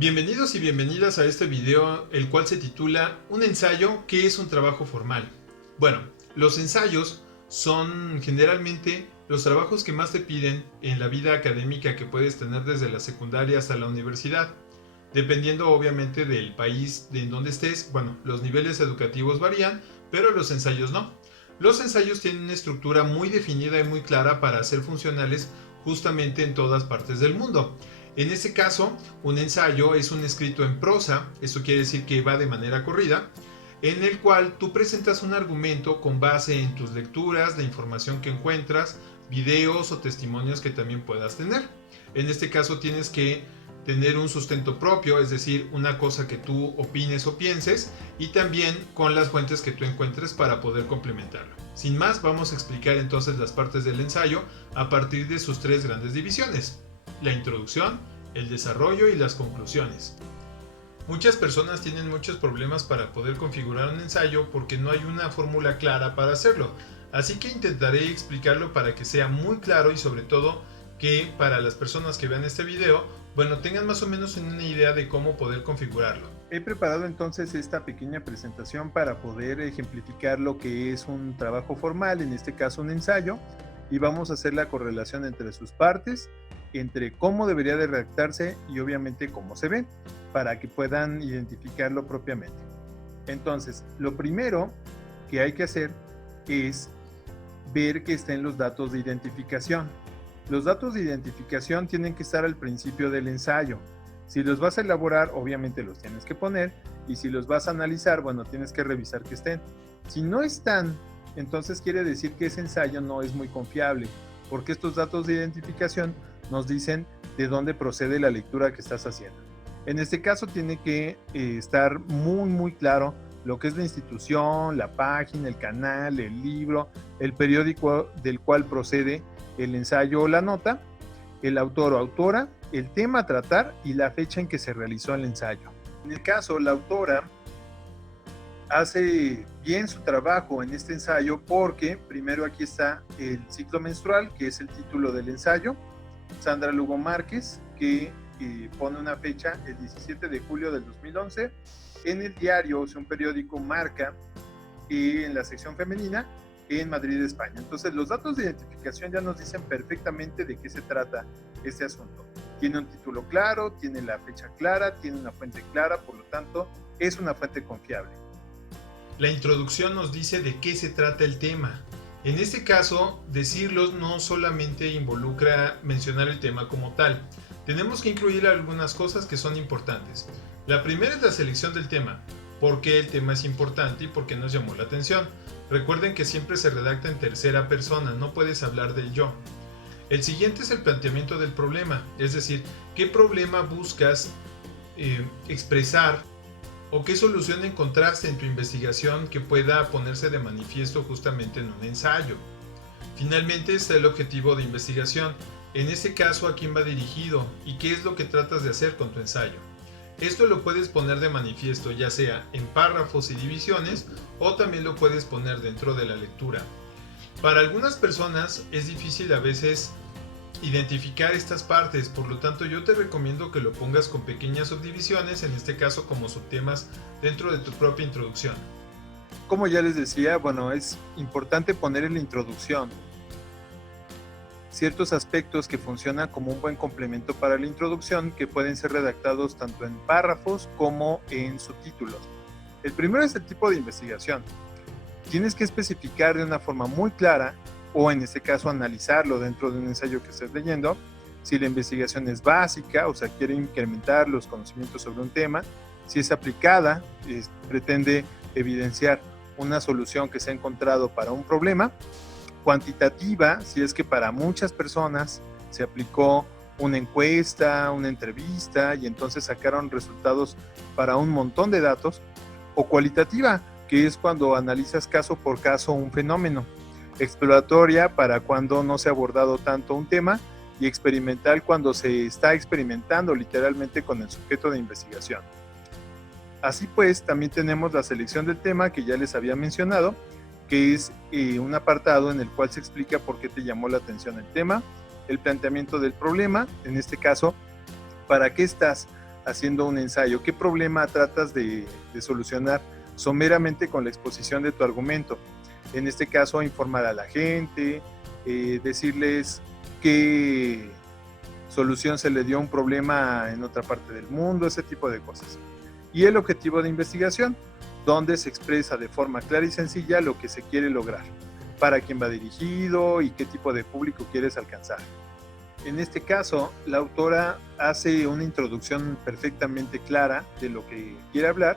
Bienvenidos y bienvenidas a este video, el cual se titula Un ensayo, ¿qué es un trabajo formal? Bueno, los ensayos son generalmente los trabajos que más te piden en la vida académica que puedes tener desde la secundaria hasta la universidad. Dependiendo obviamente del país de en donde estés, bueno, los niveles educativos varían, pero los ensayos no. Los ensayos tienen una estructura muy definida y muy clara para ser funcionales justamente en todas partes del mundo. En este caso, un ensayo es un escrito en prosa, esto quiere decir que va de manera corrida, en el cual tú presentas un argumento con base en tus lecturas, la información que encuentras, videos o testimonios que también puedas tener. En este caso tienes que tener un sustento propio, es decir, una cosa que tú opines o pienses, y también con las fuentes que tú encuentres para poder complementarlo. Sin más, vamos a explicar entonces las partes del ensayo a partir de sus tres grandes divisiones: la introducción, el desarrollo y las conclusiones. Muchas personas tienen muchos problemas para poder configurar un ensayo porque no hay una fórmula clara para hacerlo, así que intentaré explicarlo para que sea muy claro y sobre todo que para las personas que vean este video, bueno, tengan más o menos una idea de cómo poder configurarlo. He preparado entonces esta pequeña presentación para poder ejemplificar lo que es un trabajo formal, en este caso un ensayo, y vamos a hacer la correlación entre sus partes, entre cómo debería de redactarse y obviamente cómo se ve, para que puedan identificarlo propiamente. Entonces, lo primero que hay que hacer es ver que estén los datos de identificación. Los datos de identificación tienen que estar al principio del ensayo. Si los vas a elaborar, obviamente los tienes que poner, y si los vas a analizar, bueno, tienes que revisar que estén. Si no están, entonces quiere decir que ese ensayo no es muy confiable, porque estos datos de identificación nos dicen de dónde procede la lectura que estás haciendo. En este caso tiene que estar muy claro lo que es la institución, la página, el canal, el libro, el periódico del cual procede el ensayo o la nota, el autor o autora, el tema a tratar y la fecha en que se realizó el ensayo. En el caso, la autora hace bien su trabajo en este ensayo porque primero aquí está el ciclo menstrual, que es el título del ensayo, Sandra Lugo Márquez, que pone una fecha, el 17 de julio del 2011, en el diario, o sea, un periódico Marca, en la sección femenina, en Madrid, España. Entonces, los datos de identificación ya nos dicen perfectamente de qué se trata este asunto. Tiene un título claro, tiene la fecha clara, tiene una fuente clara, por lo tanto, es una fuente confiable. La introducción nos dice de qué se trata el tema. En este caso, decirlo no solamente involucra mencionar el tema como tal. Tenemos que incluir algunas cosas que son importantes. La primera es la selección del tema. ¿Por qué el tema es importante y por qué nos llamó la atención? Recuerden que siempre se redacta en tercera persona, no puedes hablar del yo. El siguiente es el planteamiento del problema, es decir, ¿qué problema buscas expresar o qué solución encontraste en tu investigación que pueda ponerse de manifiesto justamente en un ensayo? Finalmente está el objetivo de investigación, en este caso a quién va dirigido y qué es lo que tratas de hacer con tu ensayo. Esto lo puedes poner de manifiesto ya sea en párrafos y divisiones o también lo puedes poner dentro de la lectura. Para algunas personas es difícil a veces identificar estas partes, por lo tanto yo te recomiendo que lo pongas con pequeñas subdivisiones, en este caso como subtemas dentro de tu propia introducción. Como ya les decía, bueno, es importante poner en la introducción ciertos aspectos que funcionan como un buen complemento para la introducción, que pueden ser redactados tanto en párrafos como en subtítulos. El primero es el tipo de investigación. Tienes que especificar de una forma muy clara, o en este caso analizarlo dentro de un ensayo que estés leyendo, si la investigación es básica, o sea, quiere incrementar los conocimientos sobre un tema, si es aplicada, pretende evidenciar una solución que se ha encontrado para un problema, cuantitativa, si es que para muchas personas se aplicó una encuesta, una entrevista y entonces sacaron resultados para un montón de datos, o cualitativa, que es cuando analizas caso por caso un fenómeno, exploratoria para cuando no se ha abordado tanto un tema y experimental cuando se está experimentando literalmente con el sujeto de investigación. Así pues, también tenemos la selección del tema que ya les había mencionado, que es un apartado en el cual se explica por qué te llamó la atención el tema, el planteamiento del problema, en este caso, para qué estás haciendo un ensayo? ¿Qué problema tratas de solucionar someramente con la exposición de tu argumento? En este caso, informar a la gente, decirles qué solución se le dio a un problema en otra parte del mundo, ese tipo de cosas. Y el objetivo de investigación, donde se expresa de forma clara y sencilla lo que se quiere lograr, para quién va dirigido y qué tipo de público quieres alcanzar. En este caso, la autora hace una introducción perfectamente clara de lo que quiere hablar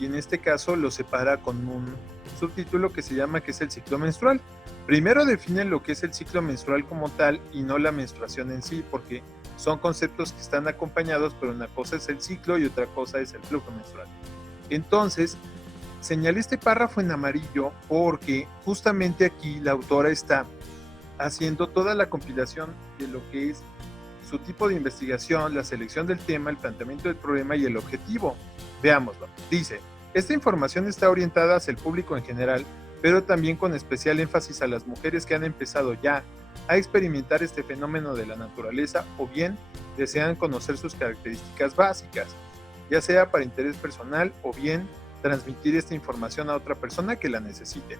y en este caso lo separa con un subtítulo que se llama que es el ciclo menstrual. Primero define lo que es el ciclo menstrual como tal y no la menstruación en sí, porque son conceptos que están acompañados, pero una cosa es el ciclo y otra cosa es el flujo menstrual. Entonces, señalé este párrafo en amarillo porque justamente aquí la autora está haciendo toda la compilación de lo que es su tipo de investigación, la selección del tema, el planteamiento del problema y el objetivo. Veámoslo. Dice, esta información está orientada hacia el público en general, pero también con especial énfasis a las mujeres que han empezado ya a experimentar este fenómeno de la naturaleza o bien desean conocer sus características básicas, ya sea para interés personal o bien transmitir esta información a otra persona que la necesite.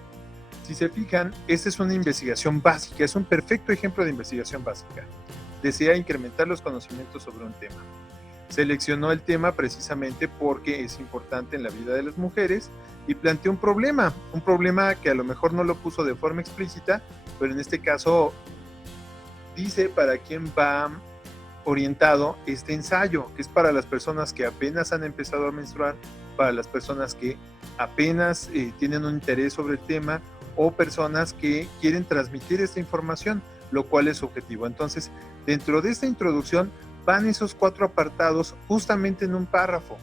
Si se fijan, esta es una investigación básica, es un perfecto ejemplo de investigación básica. Desea incrementar los conocimientos sobre un tema. Seleccionó el tema precisamente porque es importante en la vida de las mujeres y planteó un problema que a lo mejor no lo puso de forma explícita, pero en este caso dice para quién va orientado este ensayo, que es para las personas que apenas han empezado a menstruar, para las personas que apenas tienen un interés sobre el tema o personas que quieren transmitir esta información, lo cual es su objetivo. Entonces, dentro de esta introducción van esos 4 apartados justamente en un párrafo.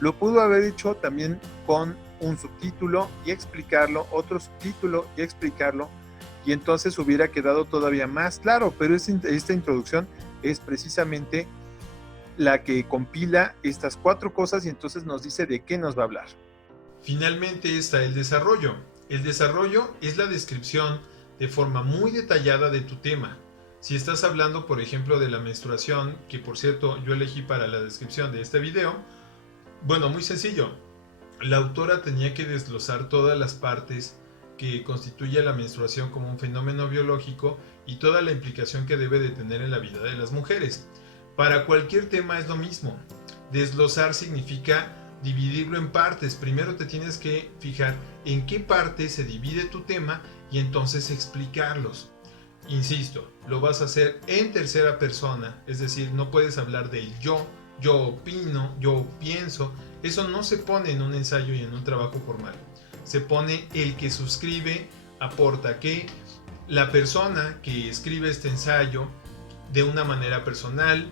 Lo pudo haber hecho también con un subtítulo y explicarlo, otro subtítulo y explicarlo, y entonces hubiera quedado todavía más claro, pero esta introducción es precisamente la que compila estas 4 cosas y entonces nos dice de qué nos va a hablar. Finalmente está el desarrollo. El desarrollo es la descripción de forma muy detallada de tu tema. Si estás hablando, por ejemplo, de la menstruación, que por cierto yo elegí para la descripción de este video, bueno, muy sencillo. La autora tenía que desglosar todas las partes que constituye la menstruación como un fenómeno biológico y toda la implicación que debe de tener en la vida de las mujeres. Para cualquier tema es lo mismo. Desglosar significa dividirlo en partes. Primero te tienes que fijar en qué parte se divide tu tema y entonces explicarlos. Insisto, lo vas a hacer en tercera persona, es decir, no puedes hablar del yo opino, yo pienso. Eso no se pone en un ensayo y en un trabajo formal. Se pone el que suscribe, aporta que la persona que escribe este ensayo de una manera personal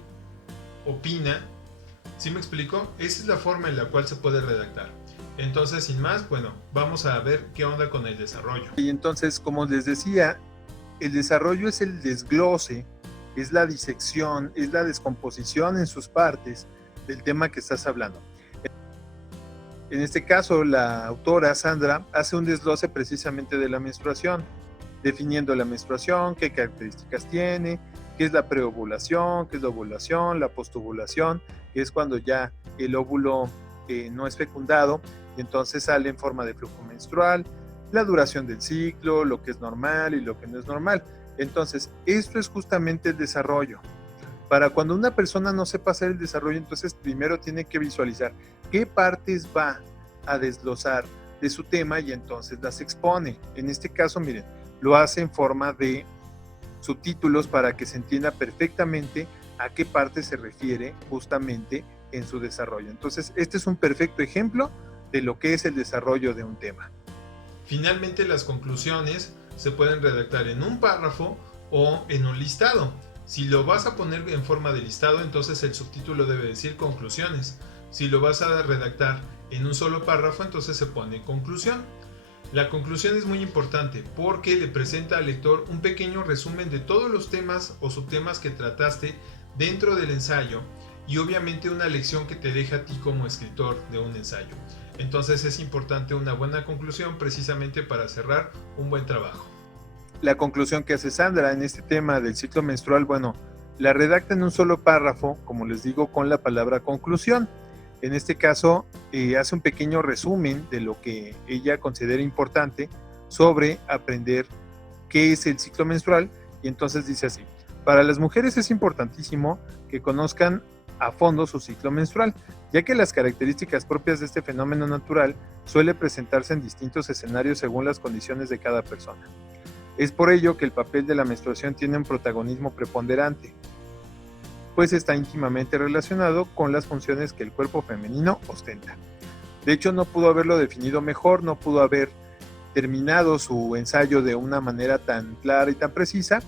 opina. ¿Sí me explico? Esa es la forma en la cual se puede redactar. Entonces, sin más, bueno, vamos a ver qué onda con el desarrollo. Y entonces, como les decía, el desarrollo es el desglose, es la disección, es la descomposición en sus partes del tema que estás hablando. En este caso, la autora Sandra hace un desglose precisamente de la menstruación, definiendo la menstruación, qué características tiene, qué es la preovulación, qué es la ovulación, la postovulación, que es cuando ya el óvulo no es fecundado y entonces sale en forma de flujo menstrual, la duración del ciclo, lo que es normal y lo que no es normal. Entonces, esto es justamente el desarrollo. Para cuando una persona no sepa hacer el desarrollo, entonces primero tiene que visualizar qué partes va a desglosar de su tema y entonces las expone. En este caso, miren, lo hace en forma de subtítulos para que se entienda perfectamente a qué parte se refiere justamente en su desarrollo. Entonces, este es un perfecto ejemplo de lo que es el desarrollo de un tema. Finalmente, las conclusiones se pueden redactar en un párrafo o en un listado. Si lo vas a poner en forma de listado, entonces el subtítulo debe decir conclusiones. Si lo vas a redactar en un solo párrafo, entonces se pone conclusión. La conclusión es muy importante porque le presenta al lector un pequeño resumen de todos los temas o subtemas que trataste dentro del ensayo y obviamente una lección que te deja a ti como escritor de un ensayo. Entonces es importante una buena conclusión precisamente para cerrar un buen trabajo. La conclusión que hace Sandra en este tema del ciclo menstrual, bueno, la redacta en un solo párrafo, como les digo, con la palabra conclusión. En este caso, hace un pequeño resumen de lo que ella considera importante sobre aprender qué es el ciclo menstrual, y entonces dice así: para las mujeres es importantísimo que conozcan a fondo su ciclo menstrual, ya que las características propias de este fenómeno natural suele presentarse en distintos escenarios según las condiciones de cada persona. Es por ello que el papel de la menstruación tiene un protagonismo preponderante, pues está íntimamente relacionado con las funciones que el cuerpo femenino ostenta. De hecho, no pudo haberlo definido mejor, no pudo haber terminado su ensayo de una manera tan clara y tan precisa.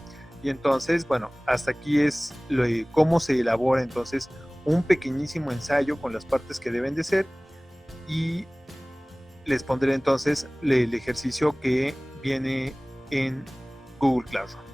Y entonces, bueno, hasta aquí es cómo se elabora entonces un pequeñísimo ensayo con las partes que deben de ser, y les pondré entonces el ejercicio que viene en Google Classroom.